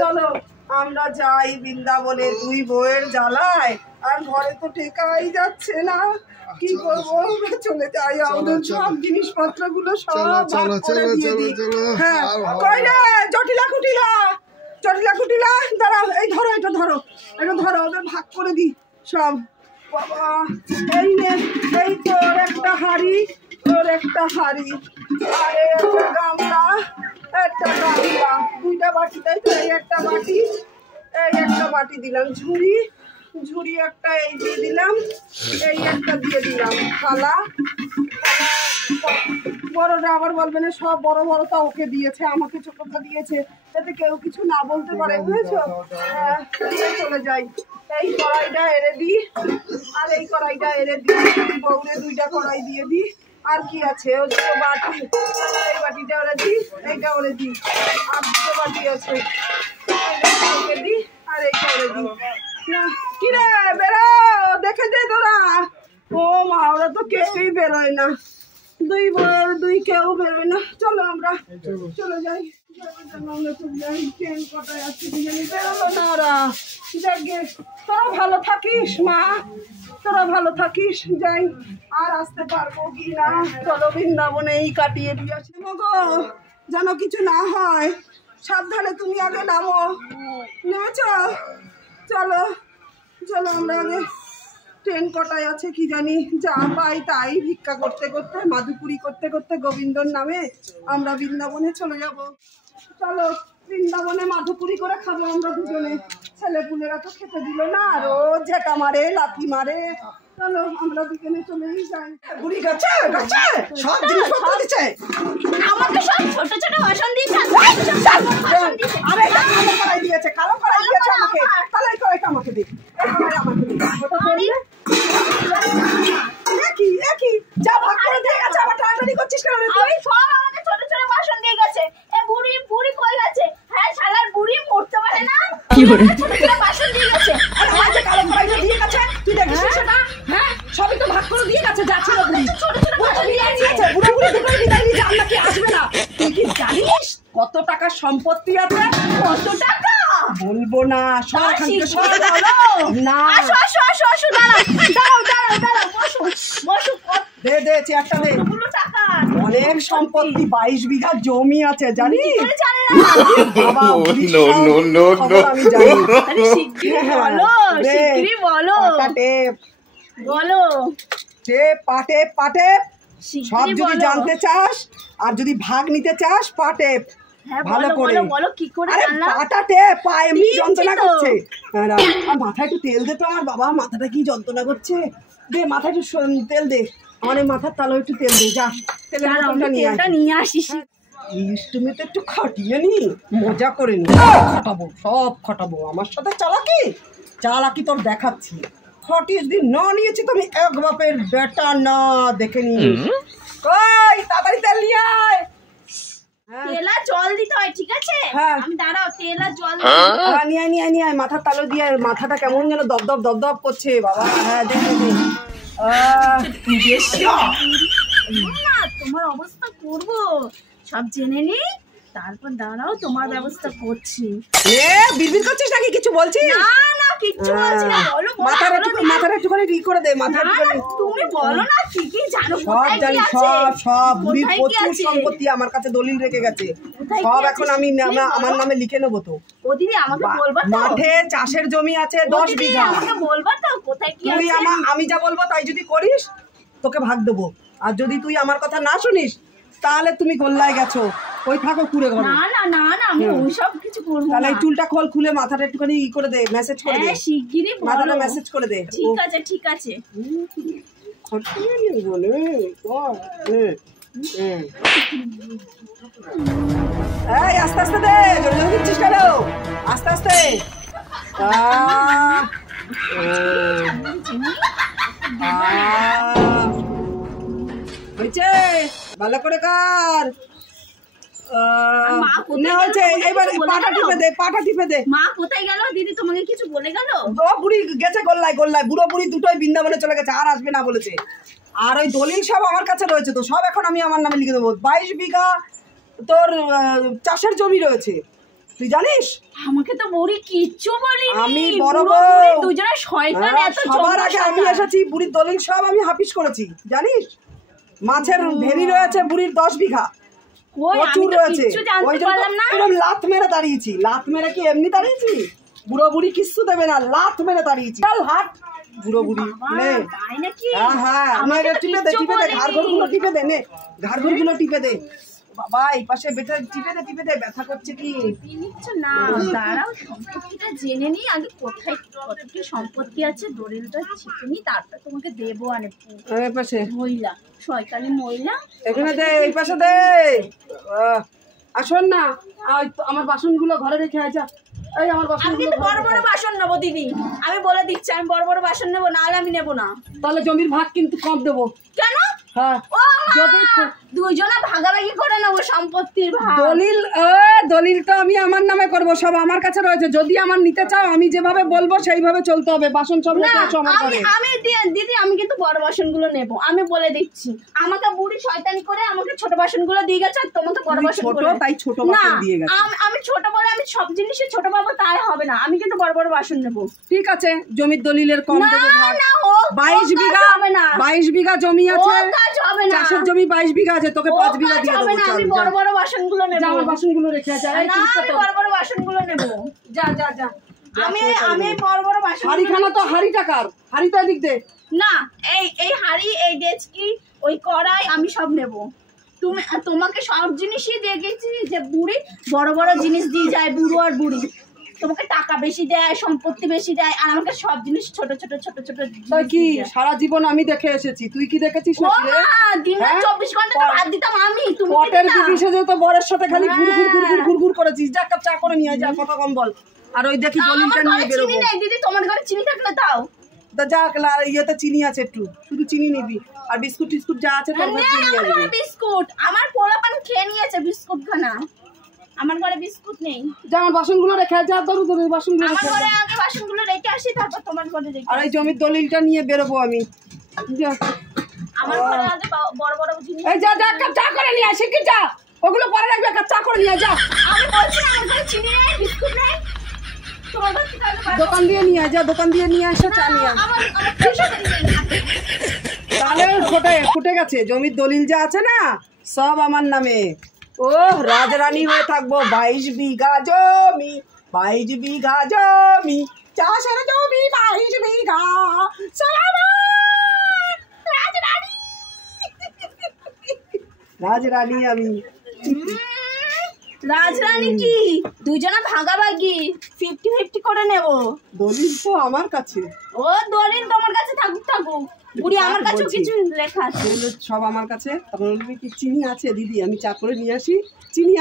চলো আমরা যাই বৃন্দাবনে, দুই বউয়ের জ্বালায় আর ঘরে তো টেকাই যাচ্ছে না, কি করবো? আমরা চলে যাই, আমাদের সব জিনিসপত্র গুলো সব ভাগ করে দিয়ে দিই। হ্যাঁ, কই রে জটিলা কুটিলা, জটিলা কুটিলা, দাঁড়াও, এই ধরো, এটা ধরো, এটা ধরো, ওদের ভাগ করে দিই সব। বাবা, এই নে, এই তোর একটা হাড়ি, তোর একটা হাড়ি, আরে একটা গামলা, একটা গামলা, দুইটা বাটি, তাই তো? এই একটা বাটি, এই একটা বাটি দিলাম, ঝুড়ি, ঝুড়ি একটা এই দিয়ে দিলাম, এই একটা দিয়ে দিলাম, থালা, বড়টা আবার বলবে না সব বড় বড়টা ওকে দিয়েছে, আমাকে ছোটটা দিয়েছে, যাতে কেউ কিছু না বলতে পারে, বুঝেছো? হ্যাঁ, চলে যাই। এই কড়াইটা এনে দিই, আর এই কড়াইটা এনে দিই, বউরে দুইটা কড়াই দিয়ে দিই। আর কি আছে? ও দুটো বাটি, এই বাটিটা ওরে দিই, এইটা ওরে দিই, আর দুটো বাটি আছে, এইটা দিই, আর এইটা ওরে দিই। না কি রে, বেরো, দেখে দে তোরা। ও মা, ওরা তো কেউই বেরোয় না, দুই বউয়ের দুই কেউ বেরোয় না। চলো আমরা চলে যাই, ট্রেন কটায় আসছে বেরোলো না ওরা। যাকে তোরা ভালো থাকিস মা, তোরা ভালো থাকিস, যাই আর আসতে পারবো কি না। চলো বৃন্দাবনেই কাটিয়ে দিয়ে আসি গো, যেন কিছু না হয়, সাবধানে তুমি আগে নামো, নেমেছ? চলো চলো আমরা আগে, ট্রেন কটায় আছে কি জানি, যা পাই তাই ভিক্ষা করতে করতে, মাধুপুরি করতে করতে গোবিন্দর নামে আমরা বৃন্দাবনে চলে যাব। চলো বৃন্দাবনে মাধুপুরি করে খাবো আমরা দুজনে, ছেলেপুলেরা তো খেতে দিল না, রোজ জেটা মারে, লাথি মারে। চলো আমরা দুজনে চলেই যাই। বুড়ি গেছে গেছে, সব জিনিসপত্র দিচ্ছে আমাকে, সব ছোট ছোট বাসন দিয়েছে, আরে কালো কড়াই দিয়েছে, কালো কড়াই দিয়েছে আমাকে, তাহলে এই কড়াইটা আমাকে দিই, এই কড়াইটা আমাকে দিই, ওটা করলে একই একই, যা ভাগ করে দিয়ে গেছে, আবার টানাটানি করছিস কেন রে তুই? সব আমাকে ছোট ছোট বাসন দিয়ে গেছে। এ বুড়ি, বুড়ি কই গেছে? হ্যাঁ, শালার বুড়ি মরতে পারে না, কি করে ছোট ছোট বাসন দিয়ে গেছে। আরে আমার যে কালো কড়াইটা দিয়ে গেছে, তুই দেখিস সেটা? হ্যাঁ, সবই তো ভাগ করে দিয়ে গেছে, যাচ্ছে না বুড়ি, ছোট ছোট বাসন দিয়ে গেছে, বুড়ি বুড়ি দুটোই বিদায় নিয়ে জানলা কি আসবে না? তুই কি জানিস কত টাকার সম্পত্তি আছে? কত টাকা বলবো না, সব না, আসো আসো আসো আসো, দাঁড়াও দাঁড়াও দাঁড়াও দাঁড়াও, বসো বসো। দে দে চেয়ারটা দে। কতগুলো টাকা? অনেক সম্পত্তি, 22 বিঘা জমি আছে, জানিস? বাবা, No, no, no, no. আমি জানি। আরে শিগগিরই বলো, শিগগিরই বলো, টেপ বলো টেপ, পাটে পাটে, সব শিগগিরই যদি বলো। জানতে চাস আর যদি ভাগ নিতে চাস, পাটে হ্যাঁ, ভালো বলো করে বলো বলো, কি করে আরে জানলা? পাটাতে পা এমনি দিচ্ছি যন্ত্রণা তো। করছে। আর মাথায় একটু তেল দে তো, আমার বাবা মাথাটা কি যন্ত্রণা করছে, দে মাথায় একটু তেল দে, আমার এই মাথার তালো একটু তেল দে, যা তেলের বোতলটা নিয়ে আয়। তেলটা নিয়ে আসিস। তুমি তো একটু খাটিয়ে নি, মজা করে নি, খাটাবো সব খাটাবো, আমার সাথে চালাকি চালাকি তোর দেখাচ্ছি। খটিয়ে যদি না নিয়েছি তুমি এক বাপের বেটা না, দেখে নি। কই তাড়াতাড়ি তেল নিয়ে আয়। তেল আর জল দিতে হয়, ঠিক আছে? হ্যাঁ। আমি দাঁড়াও, তেল আর জল নিয়ে আয় নিয়ে আয় নিয়ে আয়, মাথার তালো দিয়ে, মাথাটা কেমন যেন দপদপ দপদপ করছে বাবা। হ্যাঁ দে দে দে। না, তোমার অবস্থা করবো, সব জেনে নি, তারপর দাঁড়াও, তোমার ব্যবস্থা করছি। বিড়বিড় করছিস নাকি, কিছু বলছিস? না না, কিচ্ছু বলছি না, বলো বলো, মাথার একটুখানি ই করে দে, মাথা না, না, তুমি বলো না, কি কি জানো, সব কোথায় কি জানি, আছে? সব সব বুড়ির কোথায় কি প্রচুর আছে? সম্পত্তি আমার কাছে দলিল রেখে গেছে, কোথায় কি সব আছে? এখন আমি তুমি আমার বলো। নামে লিখে নেবো তো। ও দিদি, আমাকে বলবা তো? মাঠে চাষের জমি আছে 10 দিদি, বিঘা, আমাকে বলবা তো কোথায় কি তুই আছে? আমি যা বলবো তাই যদি করিস তোকে ভাগ দেবো, আর যদি তুই আমার কথা না শুনিস তাহলে তুমি গোল্লায় গেছো, ওই থাকো কুড়ে ঘরে। না না না না, আমি ওইসব কিছু করবো তাহলে না। এই চুলটা খোল, খুলে মাথাটা একটুখানি ই করে দে, মেসেজ করে দে, হ্যাঁ, শিগগিরই বলো। মাথাটা মেসেজ করে দে। ঠিক আছে ঠিক আছে। এই আস্তে আস্তে দে, জোরে জোরে দিচ্ছিস কেন? আস্তে আস্তে। হয়েছে, ভালো করে কার। মা কোথায় হয়েছে, গেল? এবার কিছু বলে পাটা গেল? টিপে দে, পাটা টিপে দে। মা কোথায় গেল দিদি, তোমাকে কিছু বলে গেল? ও বুড়ি গেছে গোল্লায় গোল্লায়, বুড়ো বুড়ি দুটোই বৃন্দাবনে চলে গেছে, আর আসবে না বলেছে। আর ওই দলিল সব আমার কাছে রয়েছে তো, সব এখন আমি আমার নামে লিখে দেবো। 22 বিঘা তোর চাষের জমি রয়েছে, তুই জানিস? আমাকে তো বুড়ি কিচ্ছু বলিনি। আমি বড় বুড়ো বউ। বুড়ি দুজনে শয়তান, এত সবার আগে আমি এসেছি, বুড়ির দলিল সব আমি হাফিস করেছি জানিস। মাছের ভেরি রয়েছে বুড়ির 10 বিঘা, প্রচুর রয়েছে। ওই জন্য এরকম লাত মেরে দাঁড়িয়েছি। লাত মেরে কি এমনি দাঁড়িয়েছি? বুড়ো বুড়ি কিচ্ছু দেবে না, লাত মেরে দাঁড়িয়েছি। চল হাট বুড়ো বুড়ি নে। হ্যাঁ টিপে দে, টিপে দে, ঘাড়গুলো টিপে দে, নে ঘাড়গুলো টিপে দে। বাবা এই পাশে বেটা টিপে দে, ব্যথা করছে কি? না দাঁড়াও, সম্পত্তিটা জেনে নি আগে, কোথায় কতটি সম্পত্তি আছে দলিলটা শিখে নি, তারপর তোমাকে দেবো। আনে এই পাশে মহিলা, শয়তানি মহিলা। এখানে দে, এই পাশে দে। আসুন না, আমার বাসনগুলো ঘরে রেখে আয়। এই আমার বাসন, আমি কিন্তু বড় বড় বাসন নেবো দিদি, আমি বলে দিচ্ছি, আমি বড় বড় বাসন নেবো, নাহলে আমি নেবো না। তাহলে জমির ভাগ কিন্তু কম দেবো। কেন? হ্যাঁ ও যদি দুইজনা ভাগাভাগি করে নেবো সম্পত্তির ভাগ। দলিলটা আমি আমার নামে করব, সব আমার কাছে রয়েছে। যদি আমার নিতে চাও আমি যেভাবে বলবো সেইভাবে চলতে হবে। বাসন সব রেখে আসো আমার ঘরে। আমি দিদি আমি কিন্তু বড় বাসনগুলো নেবো, আমি বলে দিচ্ছি। আমাকে বুড়ি শয়তানি করে আমাকে ছোট বাসনগুলো দিয়ে গেছে, আর তোমাকে বড় বাসনগুলো। তাই ছোট বাসন দিয়ে গেছে। আমি ছোট বলে আমি সব জিনিসে ছোট পাবো তাই হবে না, আমি কিন্তু বড় বড় বাসন নেবো। ঠিক আছে, জমির দলিলের কম দেবো ভাগ। না 22 বিঘা হবে না, 22 বিঘা জমি আছে। কাজ হবে না, চাষের জমি 22 বিঘা আছে, তোকে 5 বিঘা দিয়ে দেবো। আমি বড় বড় বাসনগুলো নেবো। যা আমার বাসনগুলো রেখে যা। আমি বড় বড় বাসনগুলো নেবো। যা যা যা। আমি বড় বড় বাসন। হাড়িখানা তো হাড়ি টাকার, হাড়ি তো এদিক দে। না এই হাড়ি, এই ডেচকি, ওই কড়াই আমি সব নেবো। তোমাকে সব জিনিসই দিয়ে গেছি যে বুড়ি বড় বড় জিনিস দিয়ে যায়, বুড়ো আর বুড়ি তোমাকে টাকা বেশি দেয়, সম্পত্তি বেশি দেয়, আর আমাকে সব জিনিস ছোট ছোট ছোট ছোট। তাই কি সারা জীবন আমি দেখে এসেছি, তুই কি দেখেছিস? দিনে 24 ঘন্টা তো ভাত দিতাম আমি, তুমি পটের বিবিসে যে তো বরের সাথে খালি ঘুর করেছিস। যা কাপ চা করে নিয়ে যা, কথা কম বল। আর ওই দেখি দলিলটা নিয়ে বেরোবো। চিনি নেই দিদি, তোমার ঘরে চিনি থাকলে দাও। তা যা, ইয়েতে চিনি আছে, একটু শুধু চিনি নিবি, আর বিস্কুট টিস্কুট যা আছে তোর ঘরে নিয়ে আসবি। বিস্কুট আমার পোলাপান খেয়ে নিয়েছে, বিস্কুট খানা আমার ঘরে বিস্কুট নেই। যা আমার বাসনগুলো রেখে যা, ধরু বাসনগুলো আমার ঘরে আগে বাসনগুলো রেখে আসি, তারপর তোমার ঘরে রেখে। আর এই জমির দলিলটা নিয়ে বেরোবো আমি। যা আমার ঘরে আগে বড় বড় জিনিস। এই যা কাপ চা করে নিয়ে আসি, কি যা ওগুলো পরে রাখবে, কাপ চা করে নিয়ে যা। আমি বলছি না আমার ঘরে চিনি নেই, বিস্কুট নেই, তোমার ঘরে কি কাজ? দোকান দিয়ে নিয়ে যা, দোকান দিয়ে নিয়ে আসো চা নিয়ে। আমার পয়সা নেই। তাহলে ফুটে গেছে। জমির দলিল যা আছে না সব আমার নামে। ও রাজরানী হয়ে থাকবো। 22 বিঘা জমি, 22 বিঘা জমি, চাষের জমি 22 বিঘা, রাজরানী আমি। রাজরানী কি দুইজনা ভাগাভাগি 50-50 করে নেব। দলিল তো আমার কাছে। ও দলিল তোমার কাছে থাকুক, বুড়ি আমার কাছে কিছু লেখা আছে। সব আমার কাছে। তখন বলবি কি চিনি আছে দিদি, আমি চা করে নিয়ে আসি, চিনি